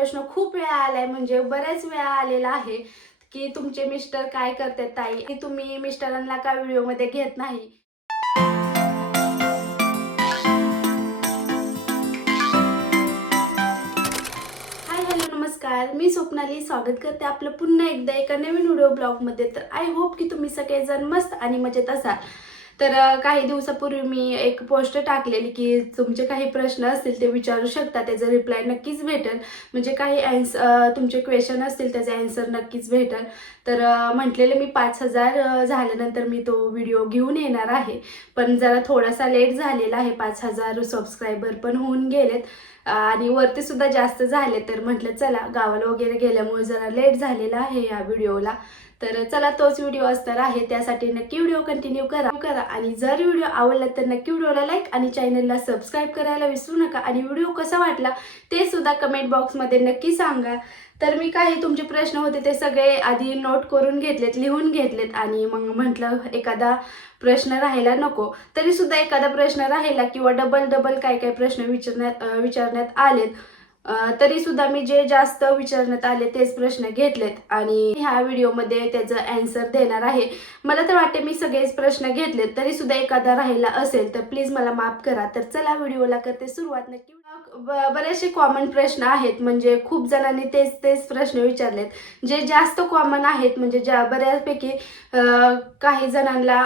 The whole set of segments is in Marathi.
प्रश्न खूप वेळा आलाय म्हणजे बऱ्याच वेळा आलेला आहे की तुमचे मिस्टर काय करतात ताई? की तुम्ही मिस्टरांना का व्हिडिओमध्ये घेत नाही? हाय हॅलो नमस्कार. मी स्वप्नाली स्वागत करते आपलं पुन्हा एकदा एका नवीन व्हिडिओ ब्लॉगमध्ये. तर आय होप की तुम्ही सगळेजण मस्त आणि मजेत असाल. तर काही दिवसापूर्वी मी एक पोस्ट टाकलेली की तुमचे काही प्रश्न असतील ते विचारू शकता त्याचा रिप्लाय नक्कीच भेटेल. म्हणजे काही ॲन्स तुमचे क्वेश्चन असतील त्याचे ॲन्सर नक्कीच भेटेल. तर म्हटलेलं म्हटलेले मी पाच हजार झाल्यानंतर मी तो व्हिडिओ घेऊन येणार आहे. पण जरा थोडासा लेट झालेला आहे पाच हजार सबस्क्रायबर पण होऊन गेलेत. आणि वरती सुद्धा जास्त झाले तर म्हटलं चला गावाला वगैरे गेल्यामुळे जरा लेट झालेला आहे या व्हिडिओला तर चला तोच व्हिडिओ असणार आहे. त्यासाठी नक्की व्हिडिओ कंटिन्यू करा. करा. आणि जर व्हिडिओ आवडला तर नक्की व्हिडिओला लाईक आणि चॅनलला सबस्क्राईब करायला विसरू नका. आणि व्हिडिओ कसा वाटला ते सुद्धा कमेंट बॉक्समध्ये नक्की सांगा. तर मी काही तुमचे प्रश्न होते ते सगळे आधी नोट करून घेतलेत लिहून घेतलेत. आणि मग म्हटलं एखादा प्रश्न राहायला नको. तरी सुद्धा एखादा प्रश्न राहिला किंवा डबल डबल काय काय प्रश्न विचारण्यात विचारण्यात आलेत. तरी सुद्धा मी जे जास्त विचारण्यात आले तेच प्रश्न घेतलेत आणि ह्या व्हिडिओमध्ये त्याचं अँसर देणार आहे. मला तर वाटते मी सगळेच प्रश्न घेतलेत तरी सुद्धा एखादा राहिला असेल तर प्लीज मला माफ करा. तर चला व्हिडिओला करते सुरुवात. नक्की बरेचसे कॉमन प्रश्न आहेत. म्हणजे खूप जणांनी तेच तेच प्रश्न विचारलेत. जे जास्त कॉमन आहेत म्हणजे ज्या बऱ्यापैकी काही जणांना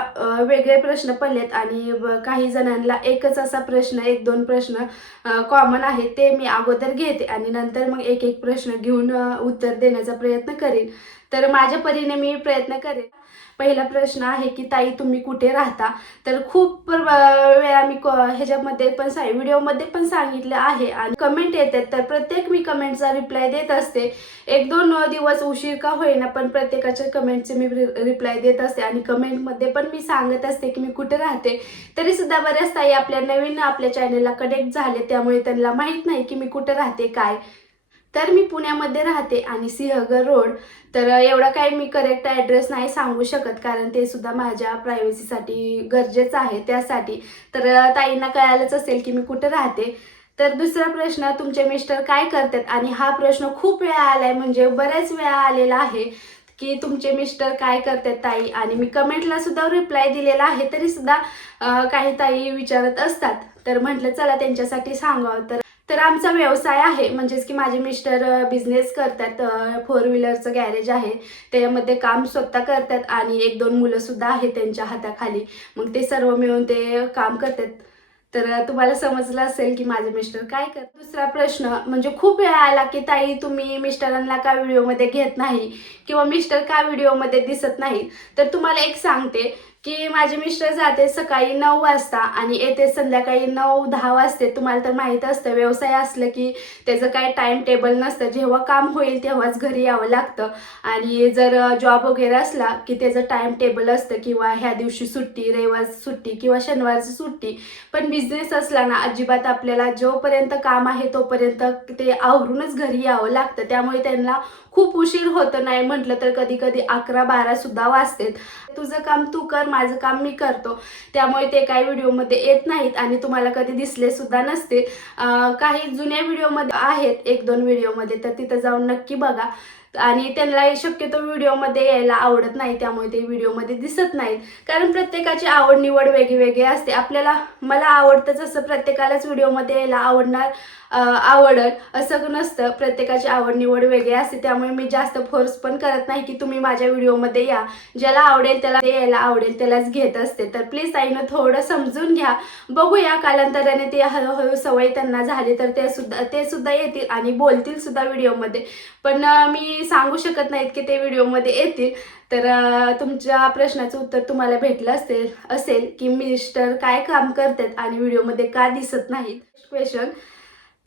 वेगळे प्रश्न पडलेत आणि काही जणांना एकच असा प्रश्न एक दोन प्रश्न कॉमन आहेत ते मी अगोदर घेते आणि नंतर मग एक एक प्रश्न घेऊन उत्तर देण्याचा प्रयत्न करेन. तर माझ्या परीने मी प्रयत्न करेन. पहिला प्रश्न आहे की ताई तुम्ही कुठे राहता? तर खूप वेळा मी ह्याच्यामध्ये पण सा व्हिडिओमध्ये पण सांगितलं आहे आणि कमेंट येतात. तर प्रत्येक मी कमेंटचा रिप्लाय देत असते. एक दोन दिवस उशीर का होईना पण प्रत्येकाच्या कमेंटचे मी रिप्लाय देत असते आणि कमेंटमध्ये पण मी सांगत असते की मी कुठे राहते? तरी सुद्धा बऱ्याच ताई आपल्या नवीन आपल्या चॅनलला कनेक्ट झाले त्यामुळे त्यांना माहीत नाही की मी कुठे राहते काय? तर मी पुण्यामध्ये राहते आणि सिंहगड रोड. तर एवढा काही मी करेक्ट ॲड्रेस नाही सांगू शकत कारण ते सुद्धा माझ्या प्रायव्हसीसाठी गरजेचं आहे. त्यासाठी तर ताईंना कळायलाच असेल की मी कुठं राहते. तर दुसरा प्रश्न तुमचे मिस्टर काय करतात? आणि हा प्रश्न खूप वेळा आला आहे म्हणजे बऱ्याच वेळा आलेला आहे की तुमचे मिस्टर काय करतात ताई? आणि मी कमेंटला सुद्धा रिप्लाय दिलेला आहे तरी सुद्धा काही ताई विचारत असतात. तर म्हटलं चला त्यांच्यासाठी सांगावं. तर तर आमचा व्यवसाय आहे. म्हणजेच की माझे मिस्टर बिझनेस करतात फोर व्हीलरचं गॅरेज आहे. त्यामध्ये काम स्वतः करतात आणि एक दोन मुलं सुद्धा आहेत त्यांच्या हाताखाली. मग ते सर्व मिळून ते काम करतात. तर तुम्हाला समजलं असेल की माझे मिस्टर काय कर दुसरा प्रश्न म्हणजे खूप वेळा आला की ताई तुम्ही मिस्टरांना का व्हिडिओमध्ये घेत नाही? किंवा मिस्टर का व्हिडिओमध्ये दिसत नाही? तर तुम्हाला एक सांगते. की माझे मिस्टर जाते सकाळी नऊ वाजता आणि येते संध्याकाळी नऊ दहा वाजते. तुम्हाला तर माहीत असतं व्यवसाय असलं की त्याचं काय टाईम टेबल नसतं. जेव्हा काम होईल तेव्हाच घरी यावं लागतं. आणि जर जॉब वगैरे असला की त्याचं टाईम टेबल असतं किंवा ह्या दिवशी सुट्टी रविवार सुट्टी किंवा शनिवारची सुट्टी. पण बिझनेस असला ना अजिबात आपल्याला जोपर्यंत काम आहे तोपर्यंत ते आवरूनच घरी यावं लागतं. त्यामुळे त्यांना खूप उशीर होतं नाही म्हटलं तर कधी कधी अकरा बारा सुद्धा वाजतेत. तुझं काम तू कर माझं काम मी करतो. त्यामुळे ते काही व्हिडिओमध्ये येत नाहीत आणि तुम्हाला कधी दिसले सुद्धा नसते. काही जुन्या व्हिडिओमध्ये आहेत एक दोन व्हिडिओमध्ये तर तिथं जाऊन नक्की बघा. आणि त्यांना शक्यतो व्हिडिओमध्ये यायला आवडत नाही त्यामुळे ते व्हिडिओमध्ये दिसत नाहीत. कारण प्रत्येकाची आवड निवड वेगळी वेगळी असते. आपल्याला मला आवडतंच असं प्रत्येकालाच व्हिडिओमध्ये यायला आवडणार आवडल असं नसतं. प्रत्येकाची आवड निवड वेगळी असते. त्यामुळे मी जास्त फोर्स पण करत नाही की तुम्ही माझ्या व्हिडिओमध्ये या. ज्याला आवडेल त्याला ते यायला आवडेल त्यालाच घेत असते. तर प्लीज ताईनं थोडं समजून घ्या. बघूया कालांतराने ते हळूहळू सवय त्यांना झाली तर ते सुद्धा ते सुद्धा येतील आणि बोलतील सुद्धा व्हिडिओमध्ये. पण मी सांगू शकत नाहीत की ते व्हिडिओमध्ये येतील. तर तुमच्या प्रश्नाचं उत्तर तुम्हाला भेटलं असेल असेल की मिस्टर काय काम करतात आणि व्हिडिओमध्ये का दिसत नाहीत? क्वेश्चन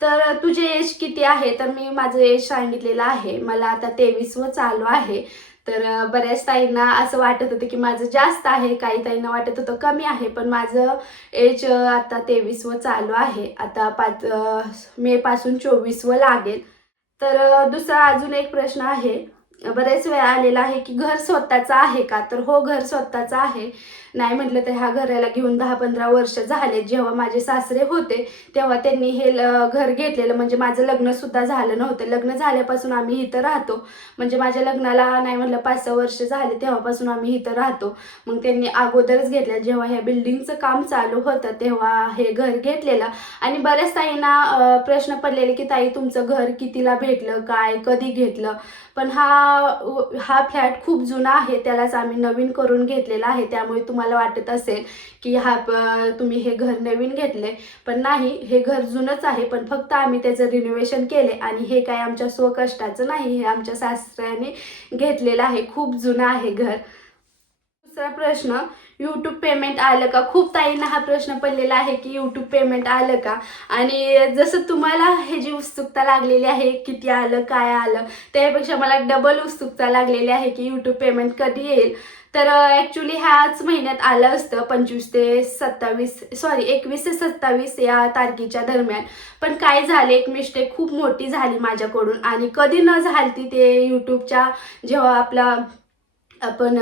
तर तुझे एज किती आहे? तर मी माझं एज सांगितलेलं आहे. मला आता तेवीस चालू आहे. तर बऱ्याच ताईंना असं वाटत होतं की माझं जास्त आहे. काही ताईंना वाटत होतं कमी आहे. पण माझं एज आता तेवीस चालू आहे. आता पाच मे पासून लागेल. तर दुसरा अजून एक प्रश्न आहे. बरेच वेळा आलेला आहे की घर स्वतःचं आहे का? तर हो घर स्वतःचं आहे. नाही म्हटलं तर ह्या घराला घेऊन दहा पंधरा वर्ष झाले. जेव्हा माझे सासरे होते तेव्हा त्यांनी हे घर घेतलेलं. म्हणजे माझं लग्न सुद्धा झालं नव्हतं. लग्न झाल्यापासून आम्ही इथं राहतो. म्हणजे माझ्या लग्नाला नाही म्हटलं पाच सहा वर्ष झाले तेव्हापासून आम्ही इथं राहतो. मग त्यांनी अगोदरच घेतलं जेव्हा ह्या बिल्डिंगचं काम चालू होतं तेव्हा हे घर घेतलेलं. आणि बऱ्याच ताईंना प्रश्न पडलेले की ताई तुमचं घर कितीला भेटलं? काय? कधी घेतलं? पण हा हा फ्लॅट खूप जुना आहे त्यालाच आम्ही नवीन करून घेतलेला आहे. त्यामुळे तुम्हाला वाटत असेल की हा तुम्ही हे घर नवीन घेतले पण नाही हे घर जुनंच आहे पण फक्त आम्ही त्याचं रिनोव्हेशन केले आणि हे काय आमच्या स्वकष्टाचं नाही हे आमच्या सासऱ्याने घेतलेलं आहे. खूप जुनं आहे घर. दुसरा प्रश्न यूट्यूब पेमेंट आलं का? खूप ताईंना हा प्रश्न पडलेला आहे की यूट्यूब पेमेंट आलं का? आणि जसं तुम्हाला हे जी उत्सुकता लागलेली आहे किती आलं काय आलं त्यापेक्षा मला डबल उत्सुकता लागलेली आहे की यूट्यूब पेमेंट कधी येईल? तर ॲक्च्युली ह्याच महिन्यात आलं असतं पंचवीस ते सत्तावीस सॉरी एकवीस ते सत्तावीस या तारखेच्या दरम्यान. पण काय झाले एक मिस्टेक खूप मोठी झाली माझ्याकडून. आणि कधी न झाली ते यूट्यूबच्या जेव्हा आपला आपण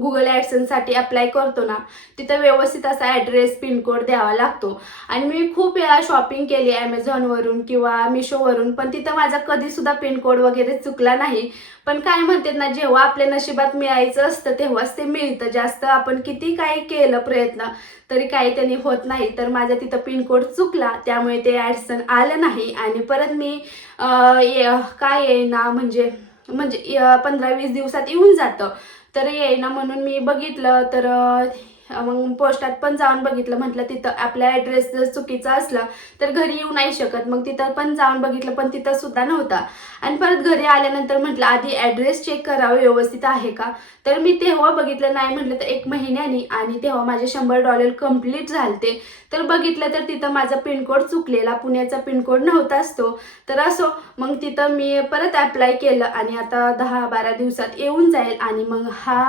गुगल ॲडसनसाठी अप्लाय करतो ना तिथं व्यवस्थित असा ॲड्रेस पिनकोड द्यावा लागतो. आणि मी खूप वेळा शॉपिंग केली ॲमेझॉनवरून किंवा मिशोवरून पण तिथं माझा कधीसुद्धा पिनकोड वगैरे चुकला नाही. पण काय म्हणतात ना जेव्हा आपल्या नशिबात मिळायचं असतं तेव्हाच ते मिळतं. जास्त आपण किती काही केलं प्रयत्न तरी काही त्यांनी होत नाही. तर माझा तिथं पिनकोड चुकला त्यामुळे ते ॲडसन आलं नाही. आणि परत मी अं, ये- काय ना म्हणजे म्हणजे य- पंधरा वीस दिवसात येऊन जातं. तर येईना म्हणून मी बघितलं तर मग पोस्टात पण जाऊन बघितलं. म्हटलं तिथं आपला ॲड्रेस जर चुकीचा असला तर घरी येऊ नाही शकत. मग तिथं पण जाऊन बघितलं पण तिथं सुद्धा नव्हता. आणि परत घरी आल्यानंतर म्हटलं आधी ॲड्रेस चेक करावं व्यवस्थित आहे का? तर मी तेव्हा बघितलं नाही म्हटलं तर एक महिन्यानी. आणि तेव्हा माझे शंभर डॉलर कंप्लीट झालते. तर बघितलं तर तिथं माझा पिनकोड चुकलेला. पुण्याचा पिनकोड नव्हताच तो तर असो मग तिथं मी परत अप्लाय केलं. आणि आता दहा बारा दिवसात येऊन जाईल. आणि मग हा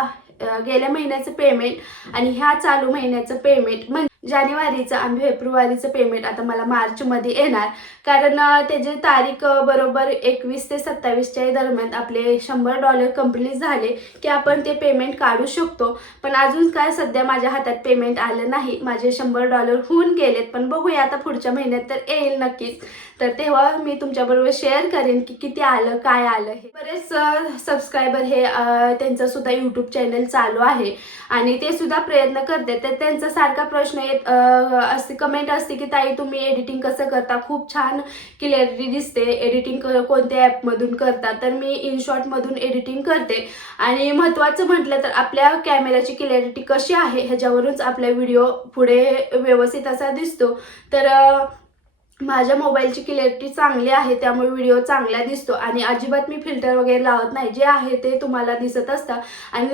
गेल्या महिन्याचं पेमेंट आणि ह्या चालू महिन्याचं पेमेंट म्हणजे जानेवारीचं आणि फेब्रुवारीचं पेमेंट आता मला मार्चमध्ये येणार. कारण त्याची तारीख बरोबर एकवीस ते सत्तावीसच्या दरम्यान आपले शंभर डॉलर कंप्लीट झाले की आपण ते पेमेंट काढू शकतो. पण अजून काय सध्या माझ्या हातात पेमेंट आलं नाही. माझे शंभर डॉलर होऊन गेलेत. पण बघूया आता पुढच्या महिन्यात तर येईल नक्कीच. तर तेव्हा मी तुमच्याबरोबर शेअर करेन की किती आलं काय आलं हे. बरेच सबस्क्रायबर हे त्यांचं सुद्धा यूट्यूब चॅनल चालू आहे. आणि ते सुद्धा प्रयत्न करते तर त्यांचा सारखा प्रश्न येत असते कमेंट असते की ताई तुम्ही एडिटिंग कसं करता? खूप छान क्लिअरिटी दिसते. एडिटिंग कोणत्या ॲपमधून करता? तर मी इनशॉटमधून एडिटिंग करते. आणि महत्त्वाचं म्हटलं तर आपल्या कॅमेऱ्याची क्लॅरिटी कशी आहे ह्याच्यावरूनच आपला व्हिडिओ पुढे व्यवस्थित असा दिसतो. तर माझ्या मोबाईलची क्लिअरिटी चांगली आहे त्यामुळे व्हिडिओ चांगला दिसतो. आणि अजिबात मी फिल्टर वगैरे लावत नाही. जे आहे ते तुम्हाला दिसत असतं. आणि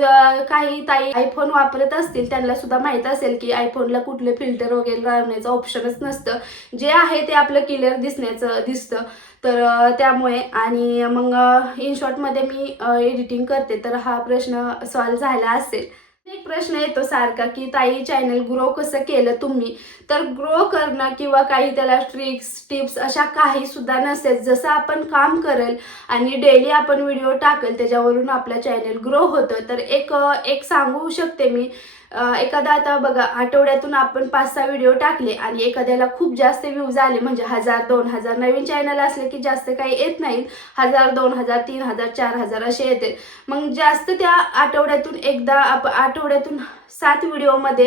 काही ताई आयफोन वापरत असतील त्यांना सुद्धा माहीत असेल की आयफोनला कुठले फिल्टर वगैरे लावण्याचं ऑप्शनच नसतं. जे आहे ते आपलं क्लिअर दिसण्याचं दिसतं. तर त्यामुळे आणि मग इनशॉर्टमध्ये मी एडिटिंग करते. तर हा प्रश्न सॉल्व झाला असेल. एक प्रश्न येतो सारखा की ताई चॅनल ग्रो कसं केलं तुम्ही? तर ग्रो करणं किंवा काही त्याला ट्रिक्स टिप्स अशा काही सुद्धा नसेल जसं आपण काम करेल आणि डेली आपण व्हिडिओ टाकेल त्याच्यावरून आपलं चॅनल ग्रो होतं. तर एक एक सांगू शकते मी? एखादा आता बघा आठवड्यातून आपण पाच सहा व्हिडिओ टाकले आणि एखाद्याला खूप जास्त व्ह्यूज आले म्हणजे हजार दोन हजार नवीन चॅनल असले की जास्त काही येत नाहीत. हजार दोन हजार तीन हजार चार हजार असे येते. मग जास्त त्या आठवड्यातून एकदा आप आठवड्यातून सात व्हिडिओमध्ये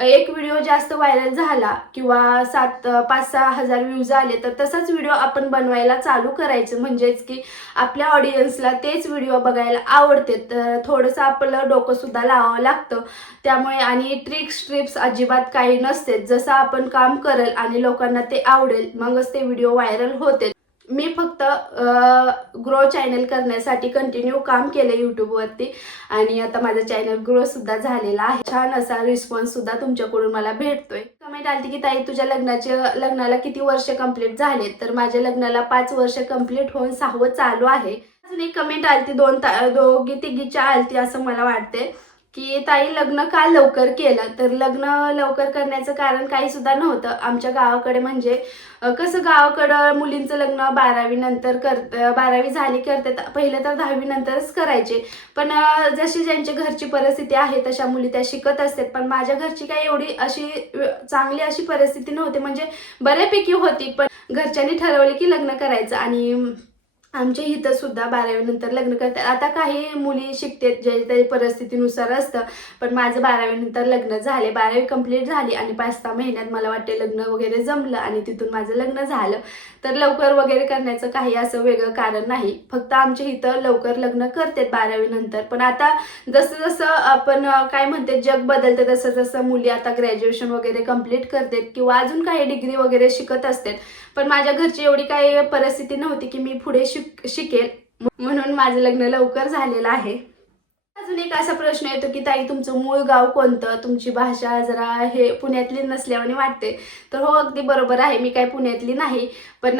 एक व्हिडिओ जास्त व्हायरल झाला किंवा सात पाच सहा हजार व्ह्यूज आले तर तसाच व्हिडिओ आपण बनवायला चालू करायचं. म्हणजेच की आपल्या ऑडियन्सला तेच व्हिडिओ बघायला आवडते. तर थोडंसं आपलं डोकंसुद्धा लावावं लागतं. त्यामुळे आणि ट्रिक्स ट्रिप्स अजिबात काही नसते. जसं आपण काम करेल आणि लोकांना ते आवडेल मगच ते व्हिडिओ व्हायरल होते. मी फक्त ग्रो चॅनल करण्यासाठी कंटिन्यू काम केलं यूट्यूबवरती आणि आता माझं चॅनल ग्रो सुद्धा झालेला आहे. छान असा रिस्पॉन्स सुद्धा तुमच्याकडून मला भेटतोय. कमेंट आली की ताई तुझ्या लग्नाचे लग्नाला किती वर्ष कंप्लीट झाले तर माझ्या लग्नाला पाच वर्ष कंप्लीट होऊन सहावं चालू आहे. अजून एक कमेंट आलती दोन ता दोघी तिघीच्या आलती असं मला वाटते की ताई लग्न का लवकर केलं. तर लग्न लवकर करण्याचं कारण काही सुद्धा नव्हतं. आमच्या गावाकडे म्हणजे कसं गावाकडं मुलींचं लग्न बारावी नंतर कर बारावी झाली करतात. पहिलं तर दहावी नंतरच करायचे. पण जशी ज्यांच्या घरची परिस्थिती आहे तशा मुली त्या शिकत असतात. पण माझ्या घरची काही एवढी अशी चांगली अशी परिस्थिती नव्हती. म्हणजे बऱ्यापैकी होती पण घरच्यांनी ठरवले की लग्न करायचं. आणि आमच्या इथं सुद्धा बारावी नंतर लग्न करतात. आता काही मुली शिकतात जे त्या परिस्थितीनुसार असतं. पण माझं बारावी नंतर लग्न झाले. बारावी कंप्लीट झाली आणि पाच सहा महिन्यात मला वाटते लग्न वगैरे जमलं आणि तिथून माझं लग्न झालं. तर लवकर वगैरे करण्याचं काही असं वेगळं कारण नाही. फक्त आमच्या इथं लवकर लग्न करतात बारावी नंतर. पण आता जसं जसं आपण काय म्हणते जग बदलतं तसं जसं मुली आता ग्रॅज्युएशन वगैरे कंप्लीट करतात किंवा अजून काही डिग्री वगैरे शिकत असतात. पण माझ्या घरची एवढी काही परिस्थिती नव्हती की मी पुढे शिक शिकेल. म्हणून माझं लग्न लवकर झालेलं आहे. अजून एक असा प्रश्न येतो की ताई तुमचं मूळ गाव कोणतं? तुमची भाषा जरा हे पुण्यातली नसल्यावाने वाटते. तर हो अगदी बरोबर आहे. मी काय पुण्यातली नाही पण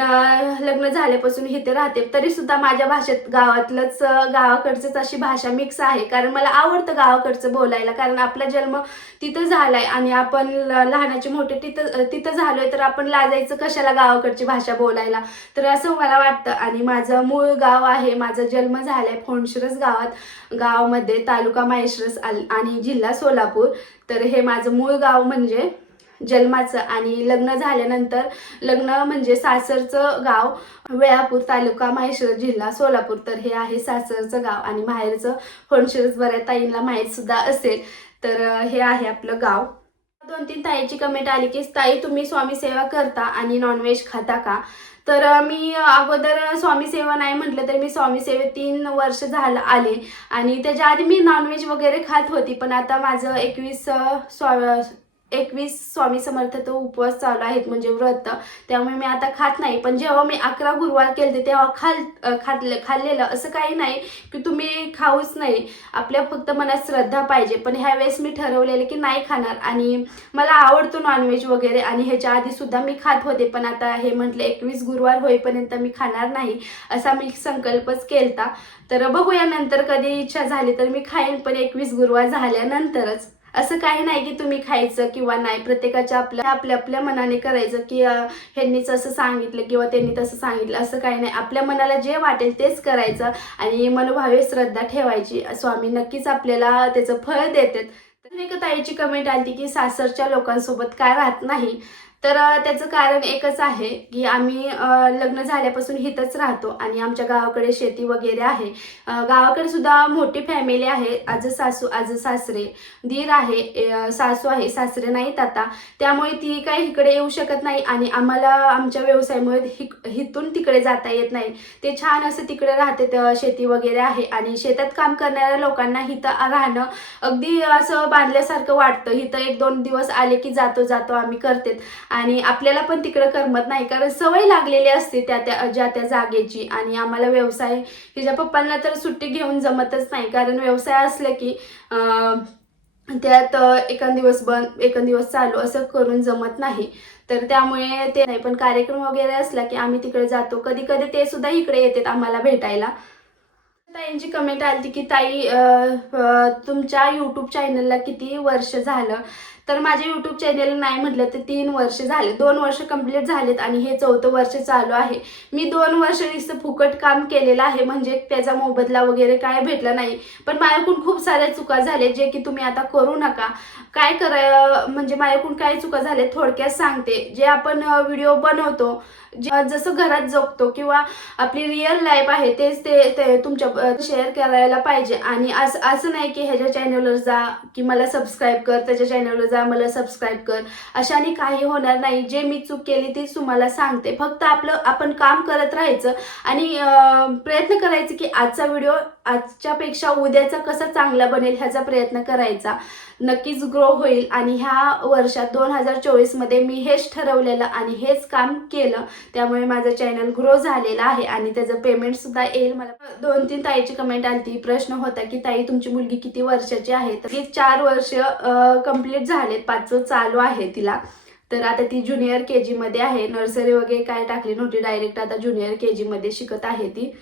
लग्न झाल्यापासून इथे राहते. तरी सुद्धा माझ्या भाषेत गावातलंच गावाकडचंच अशी भाषा मिक्स आहे. कारण मला आवडतं गावाकडचं बोलायला. कारण आपला जन्म तिथं झालाय आणि आपण ल- लहानाचे मोठे तिथं तिथं झालोय तर आपण लाजायचं कशाला गावाकडची भाषा बोलायला? तर असं मला वाटतं. आणि माझं मूळ गाव आहे माझा जन्म झालाय फोंडशिरस गावात. गावामध्ये तालुका माहेश्रस आणि जिल्हा सोलापूर. तर हे माझं मूळ गाव म्हणजे जन्माचं आणि लग्न झाल्यानंतर लग्न म्हणजे सासरचं गाव वेळापूर तालुका माहेश्वर जिल्हा सोलापूर. तर हे आहे सासरचं गाव आणि माहेरचं फोंडशिरस बऱ्या ताईंना माहीत सुद्धा असेल. तर हे आहे आपलं गाव. दोन तीन ताईची कमेंट आली की ताई तुम्ही स्वामी सेवा करता आणि नॉनव्हेज खाता का? तर मी अगोदर स्वामी सेवा नाही म्हटलं तर मी स्वामी सेवेत तीन वर्ष झालं आले. आणि त्याच्या आधी मी नॉनव्हेज वगैरे खात होती पण आता माझं एकवीस स्वा एकवीस स्वामी समर्थ तो उपवास चालू आहेत म्हणजे व्रत. त्यामुळे मी आता खात नाही. पण जेव्हा मी अकरा गुरुवार केले तेव्हा खाल अं, खाल्ले खाल्लेलं. असं काही नाही की तुम्ही खाऊच नाही. आपल्या फक्त मनात श्रद्धा पाहिजे. पण ह्या वेळेस मी ठरवलेलं की नाही खाणार. आणि मला आवडतो नॉनव्हेज वगैरे आणि ह्याच्या आधी सुद्धा मी खात होते. पण आता हे म्हटलं एकवीस गुरुवार होईपर्यंत मी खाणार नाही असा मी संकल्पच केलता. तर बघूया नंतर कधी इच्छा झाली तर मी खाईन. पण एकवीस गुरुवार झाल्यानंतरच. असं काही नाही की तुम्ही खायचं किंवा नाही. प्रत्येकाच्या आपल्या आपल्या आपल्या मनाने करायचं की ह्यांनीच असं सांगितलं किंवा त्यांनी तसं सांगितलं असं काही नाही. आपल्या मनाला जे वाटेल तेच करायचं आणि मनोभावे श्रद्धा ठेवायची. स्वामी नक्कीच आपल्याला त्याचं फळ देतात. तर एक ताईची कमेंट आली की सासरच्या लोकांसोबत काय राहत नाही. तर त्याचं कारण एकच आहे की आम्ही लग्न झाल्यापासून इथंच राहतो आणि आमच्या गावाकडे शेती वगैरे आहे. गावाकडे सुद्धा मोठी फॅमिली आहे. आज सासू आज सासरे दीर आहे सासू आहे सासरे नाहीत आता. त्यामुळे ती काही इकडे येऊ शकत नाही आणि आम्हाला आमच्या व्यवसायामुळे हिथून तिकडे जाता येत नाही. ते छान असं तिकडे राहते शेती वगैरे आहे आणि शेतात काम करणाऱ्या लोकांना इथं राहणं अगदी असं बांधल्यासारखं वाटतं. इथं एक दोन दिवस आले की जातो जातो आम्ही करतेत. आणि आपल्याला पण तिकडं करमत नाही कारण सवय लागलेली असते त्या त्या ज्या त्या जागेची. आणि आम्हाला व्यवसाय हिच्या पप्पांना तर सुट्टी घेऊन जमतच नाही कारण व्यवसाय असलं की त्यात एखाद दिवस बंद एखाद दिवस चालू असं करून जमत नाही. तर त्यामुळे ते नाही पण कार्यक्रम वगैरे असला की आम्ही तिकडे जातो. कधी कधी ते सुद्धा इकडे येतात आम्हाला भेटायला. ताईंची कमेंट आली की ताई तुमच्या यूट्यूब चॅनलला किती वर्ष झालं? तर माझ्या यूट्यूब चॅनल नाही म्हटलं तर तीन वर्ष झाले. दोन वर्ष कंप्लीट झालेत आणि हे चौथं वर्ष चालू आहे. मी दोन वर्ष नुसतं फुकट काम केलेलं आहे. म्हणजे त्याचा मोबदला वगैरे काय भेटला नाही. पण माझ्याकडून खूप साऱ्या चुका झाल्या जे की तुम्ही आता करू नका. काय करा म्हणजे माझ्याकडून काय चुका झाल्या थोडक्यात सांगते. जे आपण व्हिडिओ बनवतो जे- जसं घरात जगतो किंवा आपली रिअल लाईफ आहे तेच ते ते तुमच्या शेअर करायला पाहिजे. आणि असं असं नाही की ह्याच्या चॅनलवर जा की मला सबस्क्राईब कर त्याच्या चॅनलवर जा मला सबस्क्राईब कर. अशाने काही होणार नाही. जे मी चूक केली तीच तुम्हाला सांगते. फक्त आपलं आपण काम करत राहायचं आणि प्रयत्न करायचं की आजचा व्हिडिओ आजच्यापेक्षा उद्याचा कसा चांगला बनेल ह्याचा प्रयत्न करायचा. नक्कीच ग्रो होईल आणि ह्या वर्षात दोन हजार चोवीसमध्ये मी हेच ठरवलेलं आणि हेच काम केलं. त्यामुळे माझं चॅनल ग्रो झालेलं आहे आणि त्याचं पेमेंट सुद्धा येईल. मला दोन तीन ताईची कमेंट आली ती प्रश्न होता की ताई तुमची मुलगी किती वर्षाची आहे? तर ती चार वर्ष कंप्लीट झालेत. पाचवं चालू आहे तिला. तर आता ती ज्युनियर के जीमध्ये आहे. नर्सरी वगैरे काय टाकली नव्हती. डायरेक्ट आता ज्युनियर के जीमध्ये शिकत आहे ती.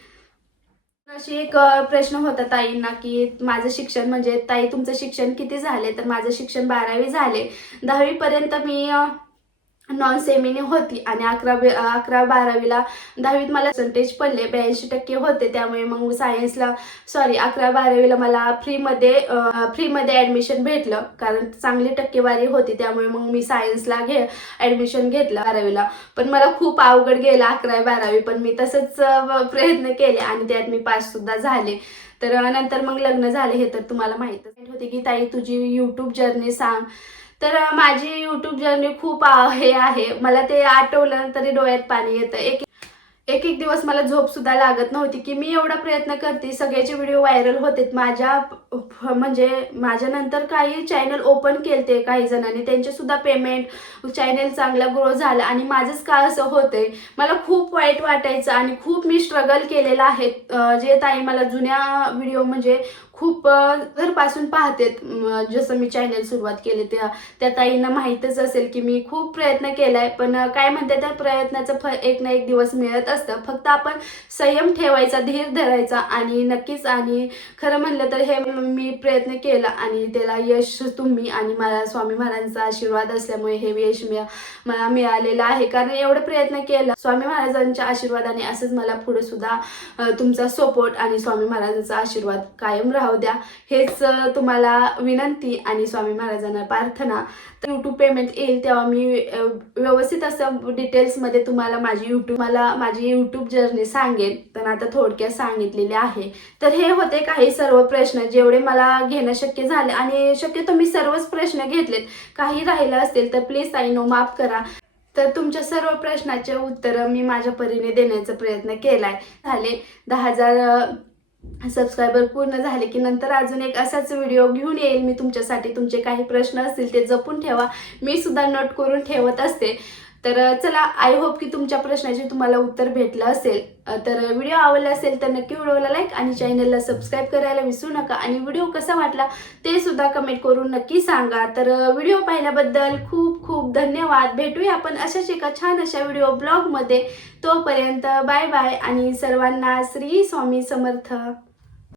अशी एक प्रश्न होता ताईंना की माझं शिक्षण म्हणजे ताई तुमचं शिक्षण किती झाले? तर माझं शिक्षण बारावी झाले. दहावीपर्यंत मी नॉन सेमिनी होती. आणि अकरावी अकरा बारावीला दहावीत मला पर्सेंटेज पडले. ब्याऐंशी टक्के होते. त्यामुळे मग सायन्सला सॉरी अकरा बारावीला मला फ्रीमध्ये फ्रीमध्ये ॲडमिशन भेटलं. कारण चांगली टक्केवारी होती. त्यामुळे मग मी सायन्सला घे ॲडमिशन घेतलं बारावीला. पण मला खूप अवघड गेलं अकरावी बारावी. पण मी तसंच प्रयत्न केले आणि त्यात मी पाससुद्धा झाले. तर नंतर मग लग्न झाले. हे तर तुम्हाला माहीतच होते की ताई तुझी यूट्यूब जर्नी सांग. तर माझी यूट्यूब जर्नी खूप हे आहे. मला ते आठवलं तरी डोळ्यात पाणी येतं. एक एक एक दिवस मला झोप सुद्धा लागत नव्हती की मी एवढा प्रयत्न करते. सगळ्याचे व्हिडिओ व्हायरल होते माझ्या म्हणजे माझ्या नंतर काही चॅनल ओपन केलते काही जणांनी. त्यांचे सुद्धा पेमेंट चॅनल चांगला ग्रो झाला आणि माझंच का असं होतंय? मला खूप वाईट वाटायचं आणि खूप मी स्ट्रगल केलेलं आहे. जे ताई मला जुन्या व्हिडिओ म्हणजे खूप घरपासून पाहतेत जसं मी चॅनल सुरुवात केली त्या त्या ताईंना माहीतच असेल की मी खूप प्रयत्न केलाय. पण काय म्हणते त्या प्रयत्नाचं फ एक ना एक दिवस मिळत असतं. फक्त आपण संयम ठेवायचा धीर धरायचा आणि नक्कीच आणि खरं म्हणलं तर हे मी प्रयत्न केला आणि त्याला यश तुम्ही आणि मला स्वामी महाराजांचा आशीर्वाद असल्यामुळे हे यश मिळा मला मिळालेलं आहे. कारण एवढं प्रयत्न केला स्वामी महाराजांच्या आशीर्वादाने असंच मला पुढे सुद्धा तुमचा सपोर्ट आणि स्वामी महाराजांचा आशीर्वाद कायम राहू द्या. हेच तुम्हाला विनंती आणि स्वामी महाराजांना प्रार्थना. तर यूट्यूब पेमेंट येईल तेव्हा मी व्यवस्थित असं डिटेल्समध्ये तुम्हाला माझी यूट्यूब मला माझी यूट्यूब जर्नी सांगेन. तर आता थोडक्यात सांगितलेले आहे. तर हे होते काही सर्व प्रश्न. जेवढे मला घेणं शक्य झाले आणि शक्यतो मी सर्वच प्रश्न घेतलेत. काही राहिलं असतील तर प्लीज ताईनो माफ करा. तर तुमच्या सर्व प्रश्नाचे उत्तर मी माझ्या परीने देण्याचा प्रयत्न केलाय. झाले दहा हजार सबस्क्रायबर पूर्ण झाले की नंतर अजून एक असाच व्हिडिओ घेऊन येईल मी तुमच्यासाठी. तुमचे काही प्रश्न असतील ते जपून ठेवा. मी सुद्धा नोट करून ठेवत असते. तर चला आय होप की तुमच्या प्रश्नाचे तुम्हाला उत्तर भेटलं असेल. तर व्हिडिओ आवडला असेल तर नक्की व्हिडिओला लाईक आणि चॅनलला सबस्क्राईब करायला विसरू नका. आणि व्हिडिओ कसा वाटला ते सुद्धा कमेंट करून नक्की सांगा. तर व्हिडिओ पाहिल्याबद्दल खूप खूप धन्यवाद. भेटूया आपण अशाच एका छान अशा व्हिडिओ ब्लॉगमध्ये तोपर्यंत बाय बाय आणि सर्वांना श्री स्वामी समर्थ.